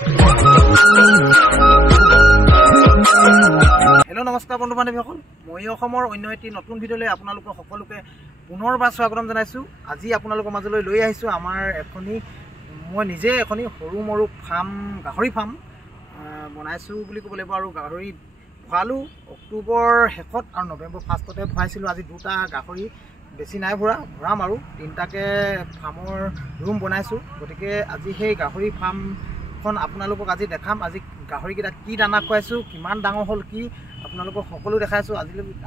Hello' নমস্কাৰ বন্ধু বান্ধৱীসকল, মই অসমৰ অন্য এটি নতুন ভিডিঅ'লৈ আপোনালোকক সকলোকে পুনৰবাৰ স্বাগতম জনাইছোঁ। আজি আপোনালোকৰ মাজলৈ লৈ আহিছোঁ মই নিজে এখনি সৰু মৰু গাহৰি ফাৰ্ম বনাইছোঁ বুলি ক'ব লাগিব। আৰু গাহৰি ভৰালোঁ অক্টোবৰ শেষত আৰু নৱেম্বৰ ফাৰ্ষ্টতে ভৰাইছিলোঁ। আজি দুটা গাহৰি, বেছি নাই ভৰাম আৰু তিনিটাকৈ ফাৰ্মৰ ৰুম বনাইছোঁ। গতিকে আজি সেই গাহৰি ফাৰ্মখন আপোনালোকক আজি দেখাম। আজি গাহৰিকেইটা কি দানা খুৱাইছোঁ, কিমান ডাঙৰ হ'ল কি আপোনালোকক সকলো দেখাইছোঁ।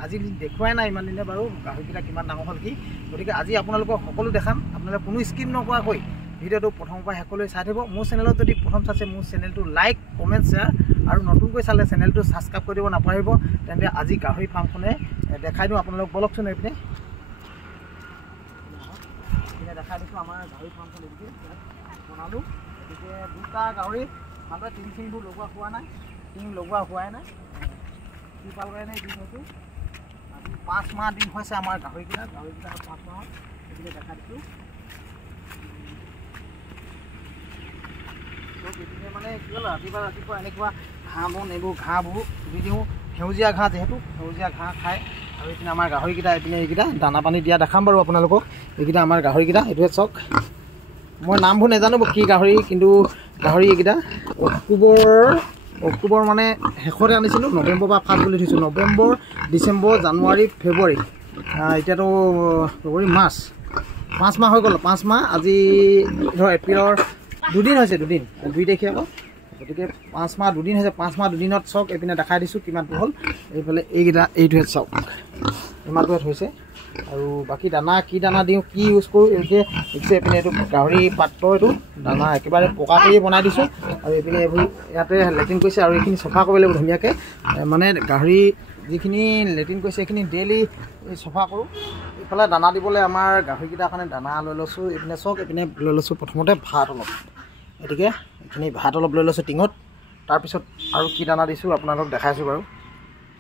আজি দেখুৱাই নাই ইমান দিনে বাৰু গাহৰিকেইটা কিমান ডাঙৰ হ'ল কি। গতিকে আজি আপোনালোকক সকলো দেখাম। আপোনালোকে কোনো স্কিপ নকৰাকৈ ভিডিঅ'টো প্ৰথমৰ পৰা শেষলৈ চাই থাকিব। মোৰ চেনেলত যদি প্ৰথম চাইছে মোৰ চেনেলটো লাইক, কমেণ্ট, শ্বেয়াৰ আৰু নতুনকৈ চালে চেনেলটো ছাবস্ক্ৰাইব কৰি দিব নাপাহৰিব। তেন্তে আজি গাহৰি ফাৰ্মখনে দেখাই দিওঁ আপোনালোক বলকচোন। এইপিনে দেখাই দিছোঁ আমাৰ গাহৰি ফাৰ্মখন এদিকে বনালোঁ। গতিকে দুটা গাহৰি মানুহে টিংবোৰ হোৱাই নাই, তিৰপাল কাৰণে দি থৈছোঁ। আজি 5 মাহ দিন হৈছে আমাৰ গাহৰিকেইটা 5 মাহত গতিকে দেখাই দিছোঁ। গতিকে মানে কি হ'ল, ৰাতিপুৱা এনেকুৱা ঘাঁহ বন এইবোৰ ঘাঁহবোৰ দি দিওঁ, সেউজীয়া ঘাঁহ, যিহেতু সেউজীয়া ঘাঁহ খায়। আৰু এইপিনে আমাৰ গাহৰিকেইটা এইকেইটা দানা পানী দিয়া দেখাম বাৰু আপোনালোকক। এইকেইটা আমাৰ গাহৰিকেইটা, এইটোৱে চাওক। মই নামবোৰ নাজানো কি গাহৰি, কিন্তু গাহৰি এইকেইটা অক্টোবৰ মানে শেষতে আনিছিলোঁ। নৱেম্বৰ বা ফাৰ্ষ্ট বুলি থৈছোঁ। নৱেম্বৰ, ডিচেম্বৰ, জানুৱাৰী, ফেব্ৰুৱাৰী, এতিয়াতো ফেব্ৰুৱাৰী, মাৰ্চ, 5 মাহ হৈ গ'ল। 5 মাহ আজি ধৰ এপ্ৰিলৰ 2 দিন হৈছে, 2 তাৰিখে আকৌ। গতিকে 5 মাহ 2 দিন হৈছে। 5 মাহ 2 দিনত চাওক এইপিনে দেখাই দিছোঁ কিমানটো হ'ল। এইফালে এইটোহে চাওক ইমানটোহে হৈছে। আৰু বাকী দানা কি দানা দিওঁ, কি ইউজ কৰোঁ, এইপিনে এইটো গাহৰি পাত্ৰ, এইটো দানা একেবাৰে পকা কৰিয়ে বনাই দিছোঁ। আৰু এইপিনে এইবোৰ ইয়াতে লেট্ৰিন কৰিছে আৰু এইখিনি চফা কৰিব লাগিব ধুনীয়াকৈ। মানে গাহৰি যিখিনি লেট্ৰিন কৰিছে সেইখিনি ডেইলি চফা কৰোঁ। এইফালে দানা দিবলৈ আমাৰ গাহৰিকেইটাৰ কাৰণে দানা লৈ লৈছোঁ। এইপিনে চাওক, এইপিনে লৈ লৈছোঁ প্ৰথমতে ভাত অলপ। গতিকে এইখিনি ভাত অলপ লৈ লৈছোঁ টিঙত। তাৰপিছত আৰু কি দানা দিছোঁ আপোনালোকক দেখাইছোঁ বাৰু।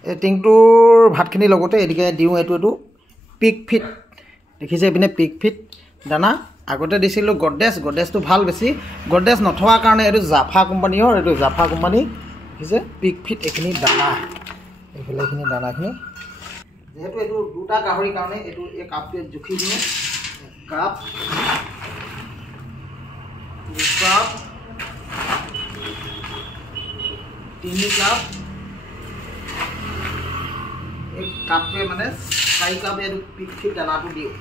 এই টিংটোৰ ভাতখিনিৰ লগতে এদিকে দিওঁ এইটো পিক ফিট, দেখিছে এইপিনে পিক ফিট দানা। আগতে দিছিলোঁ গডৰেজটো ভাল বেছি। গডৰেজ নথকাৰ কাৰণে এইটো জাফা কোম্পানীৰ, দেখিছে পিক ফিট। এইখিনি দানা, এইফালে এইখিনি দানাখিনি, যিহেতু এইটো দুটা গাহৰিৰ কাৰণে এই কাপটোৱে জুখি দিওঁ। কাপ, 2 কাপ, 3 কাপ, এই কাপটোৱে মানে 4 কাপ এইটো পিক ফিট দানাটো দিওঁ।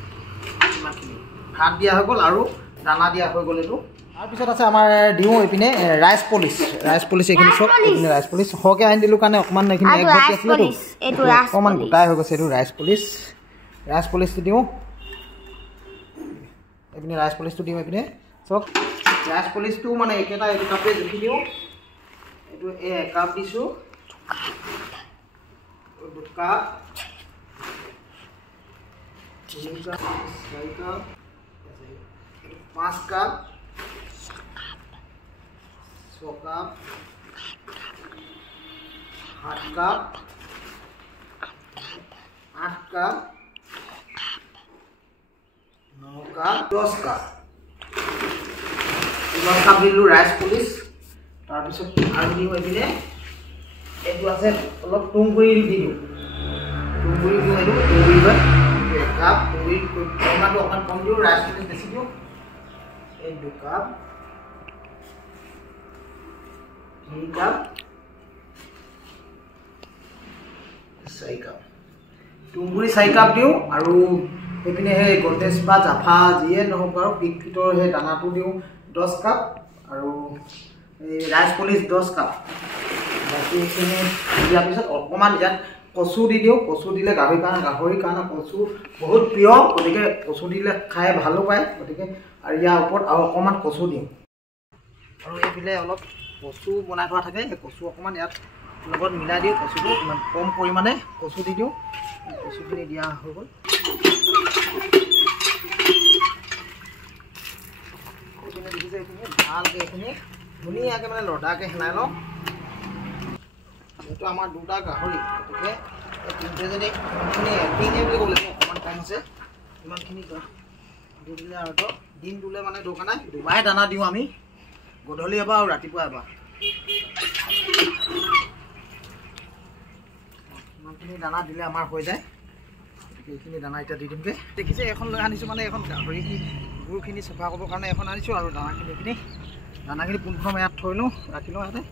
ইমানখিনি ভাত দিয়া হৈ গ'ল আৰু দানা দিয়া হৈ গ'ল এইটো। তাৰপিছত আছে আমাৰ দিওঁ এইপিনে ৰাইচ পলিচ, এইখিনি চব এইপিনে ৰাইচ পলিচ সৰহকৈ আনি দিলোঁ কাৰণে অকণমান এইখিনি অকণমান গোটাই হৈ গৈছে। এইটো ৰাইচ পলিচটো দিওঁ। এইপিনে ৰাইচ পলিচটো দিওঁ। এইপিনে চব ৰাইচ পলিচটো মানে একেটা এইটো কাপে জুখি দিওঁ। এইটো 1 কাপ দিছোঁ, 2 cup, 3 cup, 4 cup, 5 cup, 6 cup, 7 cup, 8 cup, 9 cup, 10 cup দিলোঁ ৰাইচ পলিচ। তাৰপিছত আৰু দিওঁ এইপিনে এইটো আছে অলপ তুঁহগুৰি দি দিওঁ। এইটো তুঁহগুৰি হয়, 1 কাপ তুঁহগুৰি পৰিমাণটো অকণমান কম দিওঁ, ৰাইচ পলিচ বেছি দিওঁ। এই 2 কাপ, 3 কাপ, 4 কাপ তুঁহগুৰি 4 কাপ দিওঁ। আৰু এইপিনে সেই গডৰেজ বা জাফা যিয়ে নহওক বাৰু পিক ফিটৰ সেই দানাটো দিওঁ 10 কাপ। আৰু এই ৰাইচ পলিচ 10 কাপ। বাকী এইখিনি দিয়াৰ পিছত অকণমান ইয়াত কচু দি দিওঁ। কচু দিলে গাহৰিৰ কাৰণে কচু বহুত প্ৰিয়। গতিকে কচু দিলে খাই ভালো পায়। গতিকে আৰু ইয়াৰ ওপৰত আৰু অকণমান কচু দিওঁ। আৰু এইফালে অলপ কচু বনাই থোৱা থাকে, সেই কচু অকণমান ইয়াত লগত মিলাই দিওঁ। কচুটো ইমান কম পৰিমাণে কচু দি দিওঁ। কচুখিনি দিয়া হৈ গ'ল। এইখিনি দেখিছে, এইখিনি ভালকৈ এইখিনি ধুনীয়াকৈ মানে লদাকৈ সেনাই লওঁ। এইটো আমাৰ দুটা গাহৰি, গতিকে এই তিনিটাজনী এপিঙে বুলি ক'ব লাগিব। অকণমান কম আছে, ইমানখিনি দি দিলে আৰু দিনটোলৈ মানে দৰকাৰ নাই। দুবাৰে দানা দিওঁ আমি, গধূলি এবাৰ আৰু ৰাতিপুৱা এবাৰ। ইমানখিনি দানা দিলে আমাৰ হৈ যায় এইখিনি দানা এতিয়া দি দিমগৈ দেখিছে এখন লৈ আনিছোঁ মানে এখন গাহৰি গুৰখিনি চাফা কৰিবৰ কাৰণে এখন আনিছোঁ আৰু দানাখিনি পোনপ্ৰথমে ইয়াত থৈ লওঁ ৰাখি লওঁ ইয়াতে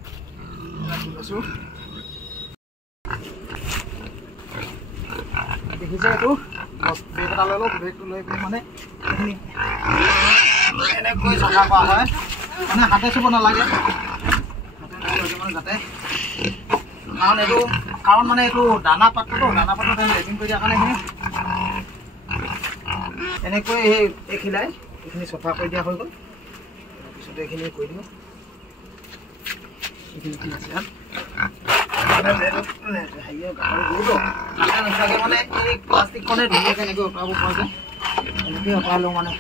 লৈছোঁ দেখিছে এইটো বেগ এটা লৈ লওঁ বেগটো লৈ পিনি মানে এইখিনি এনেকৈ চাফা কৰা হয় মানে হাতে চুব নালাগে মানে যাতে কাৰণ মানে এইটো দানা পাতটো লেটিং কৰি দিয়াৰ কাৰণে এনেকৈ এইখিলাই এইখিনি চফা কৰি দিয়া হৈ গ'ল তাৰপিছতে এইখিনি কৰি দিওঁ এইখিনি কি আছে মানে এই প্লাষ্টিকখনে ধুনীয়াকৈ এনেকৈ অঁতৰাব পৰা যায় এনেকৈ অঁতৰাই লওঁ মানে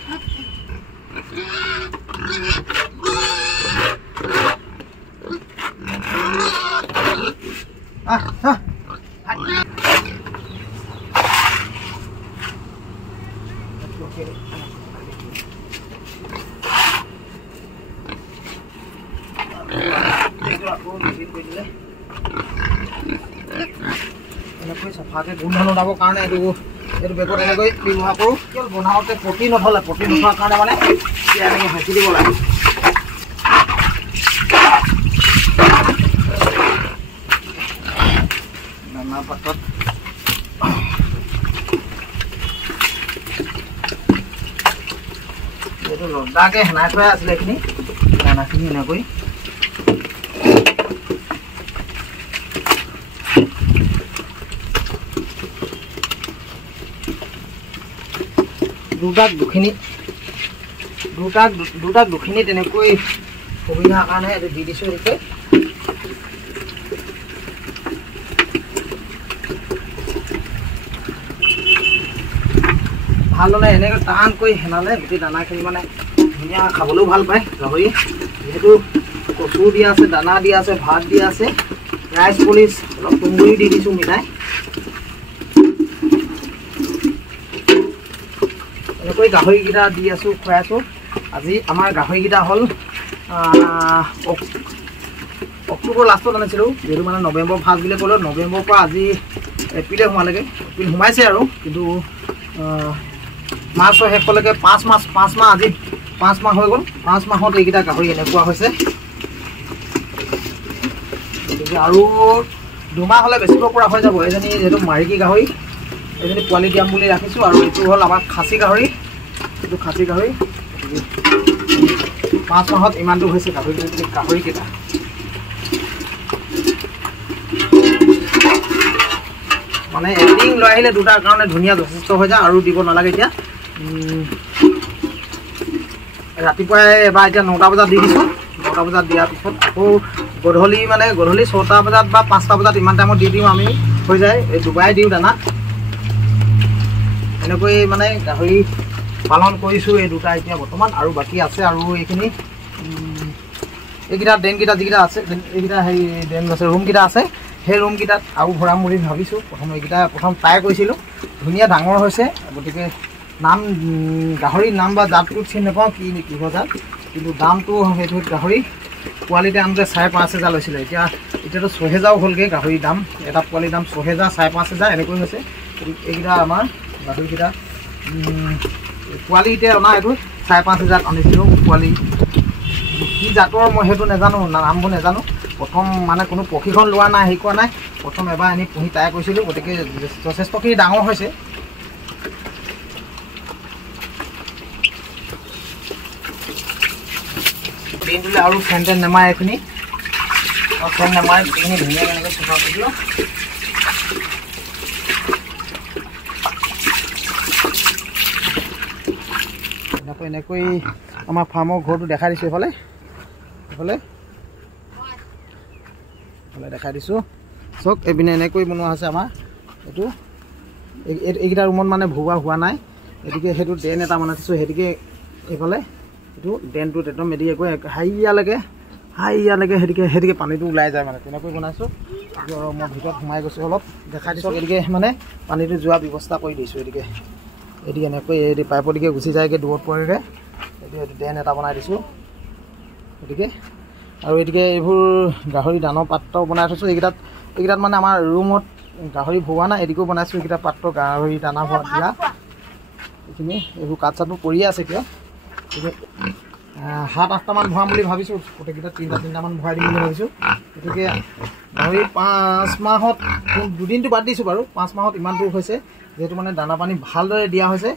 এনেকৈ চাফাকৈ গোন্ধ নোলাবৰ কাৰণে এইটো বেগত এনেকৈ ব্যৱহাৰ কৰোঁ কেৱল বনাওঁতে পটি নথলে পটি নথোৱাৰ কাৰণে মানে এনেকৈ সাঁচি দিব লাগে দানা পাত্ৰত এইটো লদাকৈ সেনাই থোৱাই আছিলে এইখিনি দানাখিনি এনেকৈ দুটাক দুখিনি তেনেকৈ সুবিধাৰ কাৰণে এইটো দি দিছোঁ এনেকৈ ভাল হ'লে এনেকৈ টানকৈ সেনালে গোটেই দানাখিনি মানে ধুনীয়া খাবলৈও ভাল পায় গাহৰি যিহেতু কচু দিয়া আছে দানা দিয়া আছে ভাত দিয়া আছে ৰাইচ পলিচ অলপ তুঁহগুৰি দি দিছোঁ মিঠাই এনেকৈ গাহৰিকেইটা দি আছোঁ খুৱাই আছোঁ আজি আমাৰ গাহৰিকেইটা হ'ল অক্টোবৰ লাষ্টত আনিছিলোঁ যিহেতু মানে নৱেম্বৰ ফাৰ্ষ্ট বুলি ক'লোঁ নৱেম্বৰৰ পৰা আজি এপ্ৰিলে সোমালেগৈ এপ্ৰিল সোমাইছে আৰু কিন্তু মাৰ্চৰ শেষলৈকে 5 মাহ আজি 5 মাহ হৈ গ'ল 5 মাহত এইকেইটা গাহৰি এনেকুৱা হৈছে গতিকে আৰু 2 মাহ হ'লে বেচিব পৰা হৈ যাব এজনী যিহেতু মাইকী গাহৰি এজনী পোৱালি দিয়াম বুলি ৰাখিছোঁ আৰু এইটো হ'ল আমাৰ খাচী গাহৰি এইটো খাচী গাহৰি 5 মাহত ইমানটো হৈছে গাহৰিকেইটা মানে এডিং লৈ আহিলে দুটাৰ কাৰণে ধুনীয়া যথেষ্ট হৈ যায় আৰু দিব নালাগে এতিয়া ৰাতিপুৱাই এবাৰ এতিয়া 9টা বজাত দি দিছোঁ 9টা বজাত দিয়াৰ পিছত আকৌ গধূলি 6টা বজাত বা 5টা বজাত ইমান টাইমত দি দিওঁ আমি হৈ যায় এই দুবাই দিওঁ দানা এনেকৈ মানে গাহৰি পালন কৰিছোঁ এই দুটা এতিয়া বৰ্তমান আৰু বাকী আছে আৰু এইখিনি এইকেইটা ডেনকেইটা যিকেইটা আছে এইকেইটা হেৰি ডেন আছে ৰুমকেইটা আছে সেই ৰুমকেইটাত আৰু ভৰাম বুলি ভাবিছোঁ এইকেইটা প্ৰথম ট্ৰাই কৰিছিলোঁ ধুনীয়া ডাঙৰ হৈছে গতিকে নাম গাহৰিৰ নাম বা জাতটো চিনি নাপাওঁ কিহৰ জাত কিন্তু দামটো সেইটো গাহৰি পোৱালিতে আনোতে 5,500 লৈছিলে এতিয়াতো 6,000 হ'লগৈ গাহৰিৰ দাম এটা পোৱালিৰ দাম 6,000 5,500 এনেকৈ হৈছে এইকেইটা আমাৰ গাহৰিকেইটা পোৱালি এতিয়া অনা এইটো 5,500 আনিছিলোঁ পোৱালি কি জাতৰ মই সেইটো নাজানো নামবোৰ নাজানো প্ৰথম মানে কোনো প্ৰশিক্ষণ লোৱা নাই হেৰি কৰা নাই প্ৰথম এবাৰ আনি পুহি ট্ৰাই কৰিছিলোঁ গতিকে যথেষ্টখিনি ডাঙৰ হৈছে দিন দিলে আৰু ফেন নেমাৰে এইখিনি আৰু ফেন নেমাৰে গোটেইখিনি ধুনীয়াকৈ এনেকৈ চফা কৰি দিওঁ এনেকৈ আমাৰ ফাৰ্মৰ ঘৰটো দেখাই দিছোঁ এইফালে দেখাই দিছোঁ চাওক এইপিনে এনেকৈ বনোৱা হৈছে আমাৰ এইকেইটা ৰুমত মানে ভুৱা হোৱা নাই গতিকে সেইটো ড্ৰেইন এটা বনাই দিছোঁ সেইটোকে এইফালে এইটো ড্ৰেইনটোত একদম এদিকে গৈ হাইয়ালৈকে সেইদিকে পানীটো ওলাই যায় মানে তেনেকৈ বনাইছোঁ আৰু মই ভিতৰত সোমাই গৈছোঁ অলপ দেখাই দিছোঁ এদিকে মানে পানীটো যোৱা ব্যৱস্থা কৰি দিছোঁ এদিকে এনেকৈ এই পাইপদিকে গুচি যায়গৈ দূৰত পৰিগৈ এইটো ড্ৰেইন এটা বনাই দিছোঁ গতিকে আৰু এদিকে এইবোৰ গাহৰি দানৰ পাত্ৰ বনাই থৈছোঁ। এইকেইটাত মানে আমাৰ ৰুমত গাহৰি ভৰোৱা নাই, এদিকেও বনাইছোঁ। এইকেইটা পাত্ৰ গাহৰি দানা ভৰা দিয়া এইখিনি এইবোৰ কাঠ চাঠবোৰ পৰিয়ে আছে কিয় 7-8টামান ভৰাম বুলি ভাবিছোঁ। গোটেইকেইটা 3-3টামান ভৰাই দিম বুলি ভাবিছোঁ। গতিকে গাহৰি 5 মাহত 2 দিনটো বাদ দিছোঁ বাৰু, 5 মাহত ইমানটো হৈছে যিহেতু মানে দানা পানী ভালদৰে দিয়া হৈছে।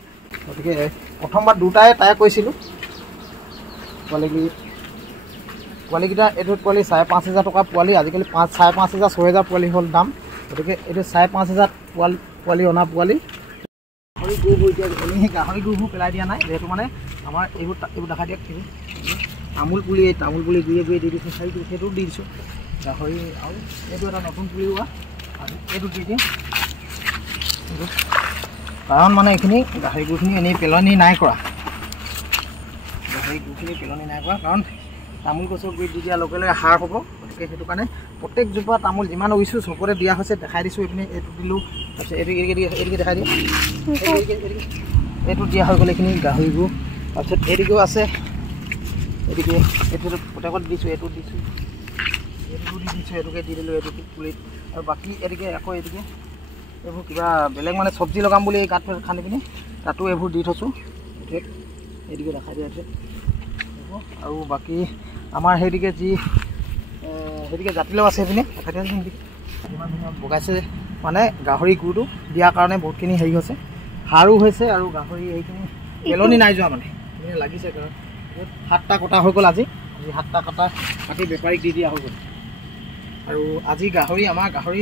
গতিকে প্ৰথমবাৰ 2টাই ট্ৰাই কৰিছিলোঁ। পোৱালিকেইটা এইটো পোৱালি 5,500 টকা পোৱালি, আজিকালি 5,500, 6,000 পোৱালি হ'ল দাম। গতিকে এইটো 5,500 পোৱালি অনা পোৱালি। গাহৰি গুবোৰ এতিয়া এনেই গাহৰি গুবোৰ পেলাই দিয়া নাই, যিহেতু মানে আমাৰ এইবোৰ দেখা দিয়ক তামোল পুলি গুৰিয়ে দি দিছোঁ, সেইটো দি দিছোঁ গাহৰি। আৰু এইটো এটা নতুন পুলি হোৱা এইটো দি দিম, কাৰণ মানে এইখিনি গাহৰি গুখিনি এনেই পেলনি নাই কৰা, কাৰণ তামোল গছৰ গুৰিত দি দিয়াৰ লগে লগে সাৰ হ'ব। গতিকে সেইটো কাৰণে প্ৰত্যেকজোপা তামোল যিমান ৰুইছোঁ চবতে দিয়া হৈছে, দেখাই দিছোঁ। এইপিনে এইটো দিলোঁ, তাৰপিছত এইটোকে দেখাই দিওঁ, এইটো দিয়া হৈ গ'ল এইখিনি গাহৰি গু। তাৰপিছত এইদিকেও আছে, এইটো প্ৰত্যেকত দিছোঁ, এইটো দি দিছোঁ, এইটোকে দি দিলোঁ এইটো পুলিত। আৰু বাকী এইদিকে এইবোৰ কিবা বেলেগ মানে চব্জি লগাম বুলি এই কাঠ খান্দি পিনি তাতো এইবোৰ দি থৈছোঁ। এইদিকে দেখাই দিয়া আছে। আৰু বাকী আমাৰ সেইদিকে জাতিলাও আছে সেইপিনে ইমান ধুনীয়া বগাইছে, মানে গাহৰি গুটো দিয়াৰ কাৰণে বহুতখিনি হেৰি হৈছে, সাৰো হৈছে আৰু গাহৰি সেইখিনি পেলনি নাই যোৱা মানে লাগিছে। 7টা কটা হৈ গ'ল, আজি 7টা কাটি বেপাৰীক দি দিয়া হৈ গ'ল। আৰু আজি আমাৰ গাহৰি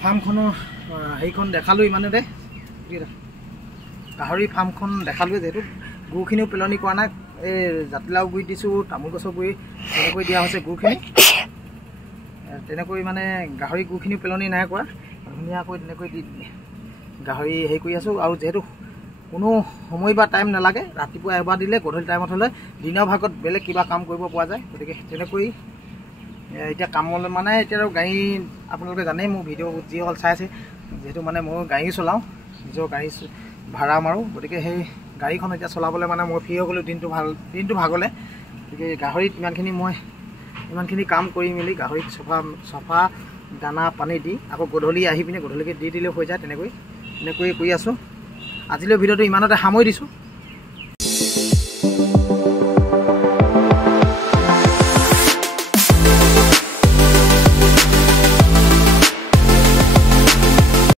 ফাৰ্মখনৰ হেৰিখন দেখালোঁ ইমানতে, গাহৰি ফাৰ্মখন দেখালোঁ। যিহেতু গুখিনিও পেলনি কৰা নাই, এই জাতিলাও গুৰিত দিছোঁ, তামোল গছৰ গুৰি তেনেকৈ দিয়া হৈছে গুখিনি। তেনেকৈ মানে গাহৰি গুখিনিও পেলনি নাই কৰা, ধুনীয়াকৈ তেনেকৈ দি গাহৰি হেৰি কৰি আছোঁ। আৰু যিহেতু কোনো সময় বা টাইম নালাগে, ৰাতিপুৱা এবাৰ দিলে গধূলি টাইমত হ'লে দিনৰ ভাগত বেলেগ কিবা কাম কৰিব পৰা যায়। গতিকে তেনেকৈ এতিয়া কামলৈ মানে এতিয়া আৰু গাড়ী আপোনালোকে জানেই, মোৰ ভিডিঅ' যি হ'ল চাই আছে, যিহেতু মানে মই গাড়ী চলাওঁ, নিজৰ গাড়ী ভাড়া মাৰোঁ। গতিকে সেই গাড়ীখন এতিয়া চলাবলৈ মানে মই ফ্ৰী হৈ গ'লোঁ দিনটো ভাগলৈ। গতিকে গাহৰিত ইমানখিনি কাম কৰি মেলি গাহৰিক চফা দানা পানী দি আকৌ গধূলি আহি পিনে গধূলিকৈ দি দিলেও হৈ যায়। তেনেকৈ কৰি আছোঁ। আজিলৈ ভিডিঅ'টো ইমানতে সামৰি দিছোঁ।